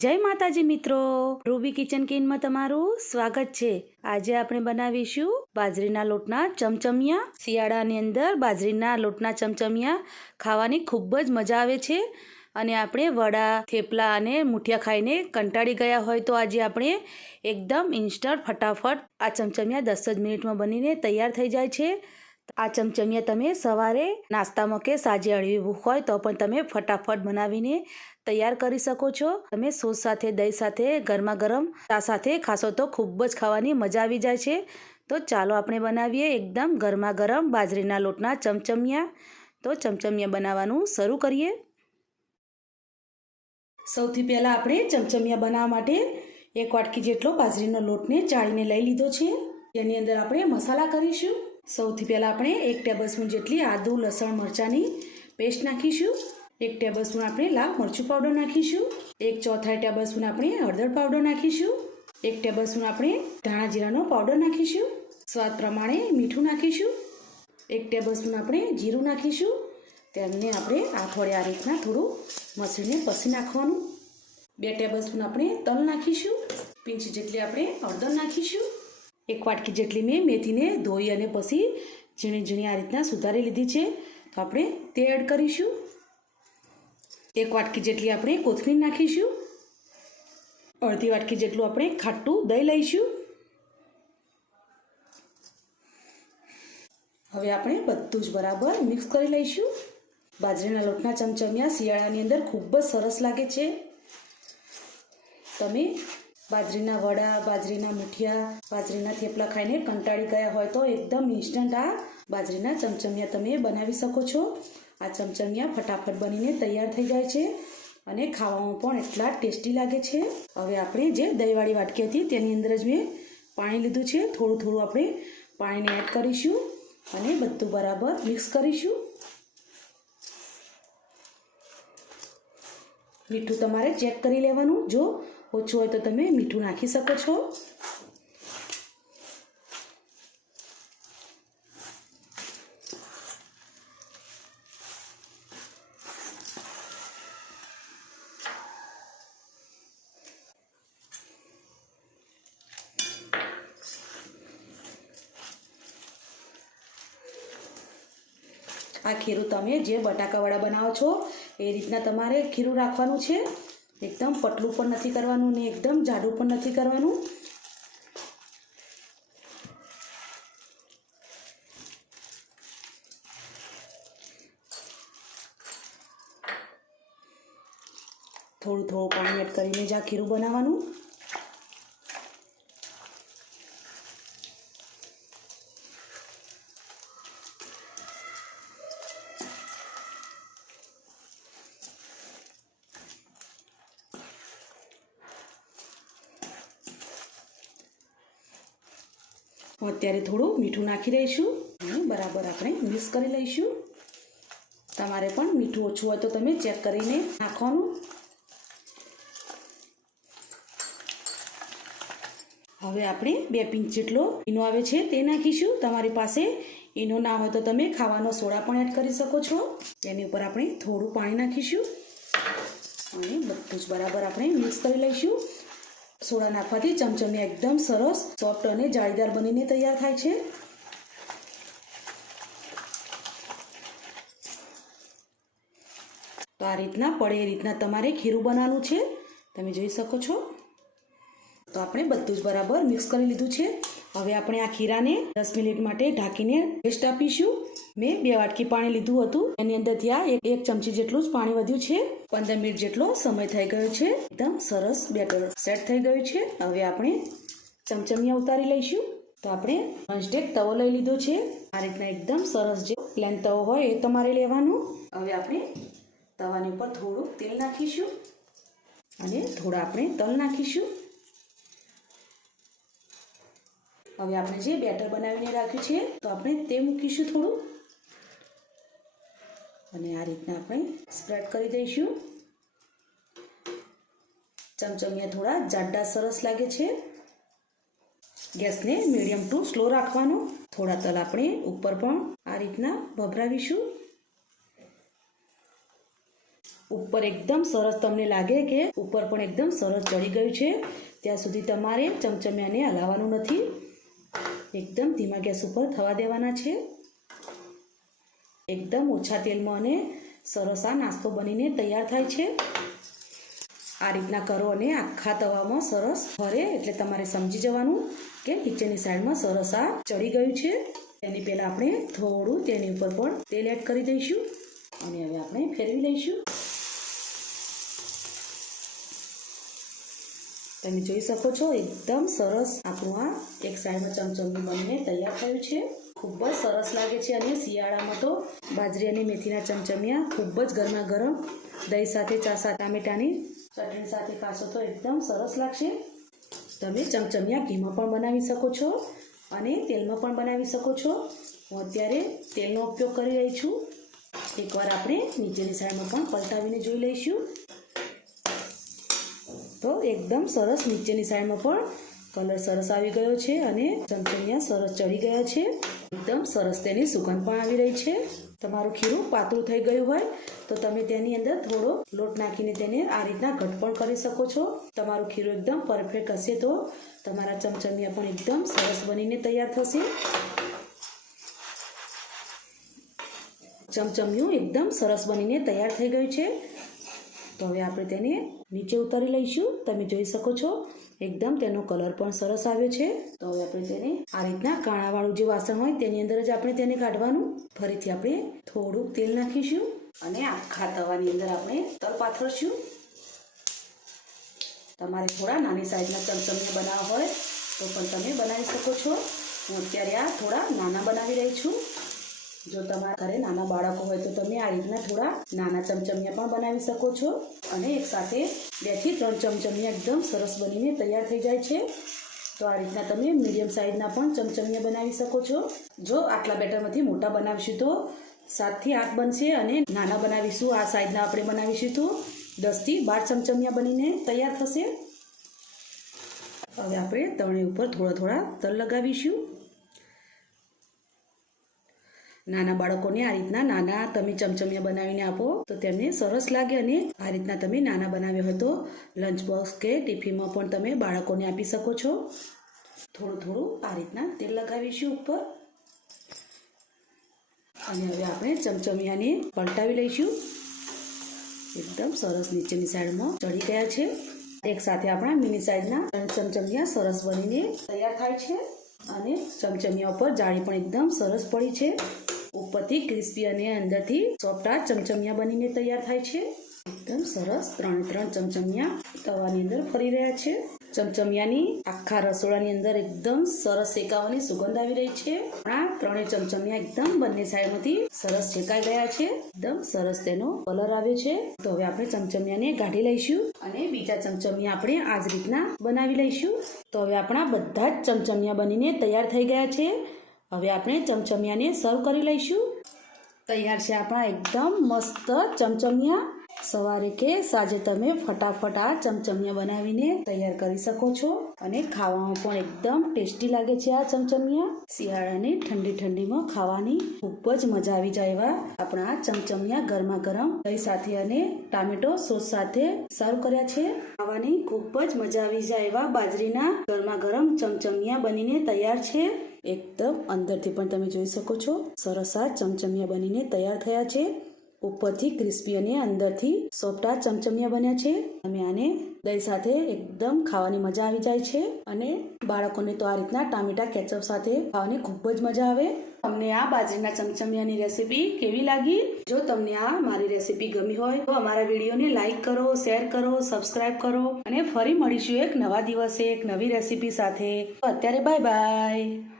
જય માતાજી મિત્રો. રૂબી કિચન કિનમાં તમારું સ્વાગત છે. આજે આપણે બનાવીશું બાજરીના લોટના ચમચમિયા. શિયાળાની અંદર બાજરીના લોટના ચમચમિયા ખાવાની ખૂબ જ મજા આવે છે અને આપણે વડા, થેપલા અને મુઠિયા ખાઈને કંટાળી ગયા હોય તો આજે આપણે એકદમ ઇન્સ્ટન્ટ ફટાફટ આ ચમચમિયા દસ જ મિનિટમાં બનીને તૈયાર થઈ જાય છે. આ ચમચમિયા તમે સવારે નાસ્તામાં કે સાંજે અળવી હોય તો પણ તમે ફટાફટ બનાવીને તૈયાર કરી શકો છો. તમે સોસ સાથે, દહીં સાથે ગરમા ગરમ ચા સાથે ખાશો તો ખૂબ જ ખાવાની મજા આવી જાય છે. તો ચાલો આપણે બનાવીએ એકદમ ગરમા ગરમ બાજરીના લોટના ચમચમિયા. તો ચમચમિયા બનાવવાનું શરૂ કરીએ. સૌથી પહેલાં આપણે ચમચમિયા બનાવવા માટે એક વાટકી જેટલો બાજરીનો લોટને ચાળીને લઈ લીધો છે. તેની અંદર આપણે મસાલા કરીશું. સૌથી પહેલાં આપણે એક ટેબલસ્પૂન જેટલી આદુ, લસણ, મરચાંની પેસ્ટ નાખીશું. એક ટેબલસ્પૂન આપણે લાલ મરચું પાવડર નાખીશું. એક ચોથાઈ ટેબલસ્પૂન આપણે હળદર પાવડર નાખીશું. એક ટેબલસ્પૂન આપણે ધાણા જીરાનો પાવડર નાખીશું. સ્વાદ પ્રમાણે મીઠું નાખીશું. એક ટેબલસ્પૂન આપણે જીરું નાખીશું. તેમને આપણે આ આ રીતના થોડું મસળીને પસી નાખવાનું. બે ટેબલસ્પૂન આપણે તલ નાખીશું. પિંચ જેટલી આપણે હળદર નાખીશું. એક વાટકી જેટલી મેં મેથીને ધોઈ અને પછી ઝીણી ઝીણી આ રીતના સુધારી લીધી છે. તો આપણે તે એડ કરીશું. એક વાટકી જેટલી આપણે કોથમીર નાખીશું. અડધી વાટકી જેટલું આપણે ખાટું દહીં લઈશું. હવે આપણે બધું જ બરાબર મિક્સ કરી લઈશું. બાજરીના લોટના ચમચમિયા શિયાળાની અંદર ખૂબ જ સરસ લાગે છે. તમે બાજરીના વડા, બાજરીના મુઠિયા, બાજરીના થેપલા ખાઈને કંટાળી ગયા હોય તો એકદમ ઇન્સ્ટન્ટ આ બાજરીના ચમચમિયા તમે બનાવી શકો છો. આ ચમચમિયા ફટાફટ બનીને તૈયાર થઈ જાય છે અને ખાવામાં પણ એટલા ટેસ્ટી લાગે છે. હવે આપણે જે દહીંવાળી વાટકી હતી તેની અંદર જ મેં પાણી લીધું છે. થોડું થોડું આપણે પાણીને એડ કરીશું અને બધું બરાબર મિક્સ કરીશું. મીઠું તમારે ચેક કરી લેવાનું. જો ઓછું હોય તો તમે મીઠું નાખી શકો છો. આ ખીરું તમે જે બટાકાવાળા બનાવો છો, એ રીતના તમારે ખીરું રાખવાનું છે. એકદમ પતલું પણ નથી કરવાનું ને એકદમ જાડું પણ નથી કરવાનું. થોડું થોડું પાણી એડ કરીને જ આ ખીરું બનાવવાનું. અત્યારે થોડું મીઠું નાખી દઈશું. અને બરાબર આપણે મિક્સ કરી લઈશું. તમારે પણ મીઠું ઓછું હોય તો તમે ચેક કરીને નાખવાનું. હવે આપણે બે પિંચ જેટલો ઈનો આવે છે તે નાખીશું. તમારી પાસે ઈનો ના હોય તો તમે ખાવાનો સોડા પણ એડ કરી શકો છો. તેની ઉપર આપણે થોડું પાણી નાખીશું. અને બધું જ બરાબર આપણે મિક્સ કરી લઈશું. સોડા નાખવાથી ચમચમી એકદમ સરસ, સોફ્ટ અને જાળીદાર બનીને તૈયાર થાય છે. તો આ રીતના પડે એ રીતના તમારે ખીરું બનાવવાનું છે. તમે જોઈ શકો છો. તો આપણે બધું જ બરાબર મિક્સ કરી લીધું છે. હવે આપણે આ ખીરાને દસ મિનિટ માટે ઢાંકીને રેસ્ટ આપીશું. મેં બે વાટકી પાણી લીધું હતું. એની અંદર ત્યાં એક ચમચી જેટલું જ પાણી વધ્યું છે. પંદર મિનિટ જેટલો સમય થઈ ગયો છે. એકદમ સરસ બેટર સેટ થઈ ગયું છે. હવે આપણે ચમચમિયા ઉતારી લઈશું. તો આપણે હંસડેક તવો લઈ લીધો છે. આ રીતના એકદમ સરસ જે પ્લેન તવો હોય એ તમારે લેવાનું. હવે આપણે તવાની ઉપર થોડું તેલ નાખીશું. અને થોડા આપણે તલ નાખીશું. હવે આપણે જે બેટર બનાવીને રાખ્યું છે, તો આપણે તે મૂકીશું થોડું. અને આ રીતના આપણે સ્પ્રેડ કરી દઈશું. ચમચમિયા થોડા જાડા સરસ લાગે છે. ગેસને મીડિયમ ટુ સ્લો રાખવાનો. થોડા તલ આપણે ઉપર પણ આ રીતના ભભરાવીશું. ઉપર એકદમ સરસ તમને લાગે કે ઉપર પણ એકદમ સરસ ચડી ગયું છે. ત્યાં સુધી તમારે ચમચમિયાને હલાવવાનું નથી. એકદમ ધીમા ગેસ ઉપર થવા દેવાના છે. એકદમ ઓછા તેલમાં અને સરસ આ નાસ્તો બનીને તૈયાર થાય છે. આ રીતના કરો અને આખા તવામાં સરસ ફરે એટલે તમારે સમજી જવાનું કે નીચેની સાઈડમાં સરસ આ ચડી ગયું છે. એની પહેલાં આપણે થોડું તેની ઉપર પણ તેલ એડ કરી દઈશું. અને હવે આપણે ફેરવી લઈશું. તમે જોઈ શકો છો, એકદમ સરસ આપણું આ એક સાઈડમાં ચમચમનું બનીને તૈયાર થયું છે. ખૂબ જ સરસ લાગે છે અને શિયાળામાં તો બાજરી અને મેથીના ચમચમિયા ખૂબ જ ગરમા ગરમ દહીં સાથે, ચા સાથે, ટામેટાની ચટણી સાથે ખાશો તો એકદમ સરસ લાગશે. તમે ચમચમિયા ઘીમાં પણ બનાવી શકો છો અને તેલમાં પણ બનાવી શકો છો. હું અત્યારે તેલનો ઉપયોગ કરી રહી છું. એકવાર આપણે નીચેની સાઈડમાં પણ પલટાવીને જોઈ લઈશું. તો એકદમ સરસ નીચેની સાઈડમાં પણ કલર સરસ આવી ગયો છે અને ચમચમિયા સરસ ચડી ગયા છે. એકદમ સરસ તેની સુગંધ પણ આવી રહી છે. તમારું ખીરું પાતળું થઈ ગયું હોય તો તમે તેની અંદર થોડો લોટ નાખીને તેને આ રીતના ઘટ પણ કરી શકો છો. તમારું ખીરું એકદમ પરફેક્ટ હશે તો તમારા ચમચમિયા પણ એકદમ સરસ બનીને તૈયાર થશે. ચમચમિયું એકદમ સરસ બનીને તૈયાર થઈ ગયું છે. તો હવે આપણે તેને નીચે ઉતારી લઈશું. તમે જોઈ શકો છો, એકદમ તેનો કલર પણ સરસ આવ્યો છે. તો હવે આપણે તેને આ રીતના કાણાવાળું જે વાસણ હોય તેની અંદર જ આપણે તેને કાઢવાનું. ફરીથી આપણે થોડુંક તેલ નાખીશું અને આખા તવાની અંદર આપણે તલ પાથરશું. તમારે થોડા નાની સાઈઝના ચમચમને બનાવવા હોય તો પણ તમે બનાવી શકો છો. હું અત્યારે આ થોડા નાના બનાવી રહી છું. જો તમારા ઘરે નાના બાળકો હોય તો તમે આ રીતના થોડા નાના ચમચમિયા પણ બનાવી શકો છો અને એક સાથે બેથી ત્રણ ચમચમિયા એકદમ સરસ બનીને તૈયાર થઈ જાય છે. તો આ રીતના તમે મીડિયમ સાઇઝના પણ ચમચમિયા બનાવી શકો છો. જો આટલા બેટરમાંથી મોટા બનાવીશું તો સાતથી આઠ બનશે અને નાના બનાવીશું, આ સાઈઝના આપણે બનાવીશું તો દસથી બાર ચમચમિયા બનીને તૈયાર થશે. હવે આપણે તળણી ઉપર થોડા થોડા તલ લગાવીશું. નાના બાળકોને આ રીતના નાના તમે ચમચમિયા બનાવીને આપો. તો તેમને સરસ લાગે અને આ રીતના તમે નાના બનાવ્યા હોય તો લંચ બોક્સ કે ટિફિનમાં પણ તમે બાળકોને આપી શકો છો. થોડું થોડું આ રીતના તેલ લગાવીશું ઉપર. અને હવે આપણે ચમચમિયાને પલટાવી લઈશું. એકદમ સરસ નીચેની સાઈડમાં ચડી ગયા છે. એક સાથે આપણા મિની સાઈઝના ચમચમિયા સરસ બનીને તૈયાર થાય છે. અને ચમચમિયા ઉપર જાળી પણ એકદમ સરસ પડી છે. ઉપરથી ક્રિસ્પી અને અંદરથી સોફ્ટ ચમચમિયા બનીને તૈયાર થાય છે. એકદમ સરસ ત્રણ ત્રણ ચમચમિયા તવાની અંદર ફરી રહ્યા છે. ચમચમિયાની આખા રસોડાની અંદર એકદમ સરસ શેકાવાની સુગંધ આવી રહી છે. આ ત્રણેય ચમચમિયા એકદમ બંને સાઈડમાંથી સરસ શેકાઈ ગયા છે. એકદમ સરસ તેનો કલર આવ્યો છે. તો હવે આપણે ચમચમિયાને કાઢી લઈશું અને બીજા ચમચમિયા આપણે આ જ રીતના બનાવી લઈશું. તો હવે આપણા બધા જ ચમચમિયા બનીને તૈયાર થઈ ગયા છે. હવે આપણે ચમચમિયાને સર્વ કરી લઈશું. તૈયાર છે આપણા એકદમ મસ્ત ચમચમિયા. સવારે કે સાંજે તમે ફટાફટ આ ચમચમિયા બનાવીને તૈયાર કરી શકો છો. અને ખાવામાં પણ એકદમ ટેસ્ટી લાગે છે આ ચમચમિયા. શિયાળાની ઠંડી ઠંડીમાં ખાવાની ખૂબ જ મજા આવી જાય એવા આપણા ચમચમિયા ગરમા ગરમ દહીં સાથે અને ટામેટો સોસ સાથે સર્વ કર્યા છે. ખાવાની ખૂબ જ મજા આવી જાય એવા બાજરીના ગરમા ગરમ ચમચમિયા બનીને તૈયાર છે. એકદમ અંદરથી પણ તમે જોઈ શકો છો. સરસ આ ચમચમિયા બનીને તૈયાર થયા છે. ઉપરથી ક્રિસ્પી અને અંદરથી સોફ્ટા ચમચમિયા બન્યા છે. તમે આને દહીં સાથે એકદમ ખાવાની મજા આવી જાય છે અને બાળકોને તો આ રીતના ટામેટા કેચઅપ સાથે ખાવાની ખૂબ જ મજા આવે. તમને આ બાજરીના ચમચમિયાની રેસીપી કેવી લાગી? જો તમને આ મારી રેસીપી ગમી હોય તો અમારા વિડીયોને લાઇક કરો, શેર કરો, સબસ્ક્રાઇબ કરો અને ફરી મળીશું એક નવા દિવસે એક નવી રેસીપી સાથે. અત્યારે બાય બાય.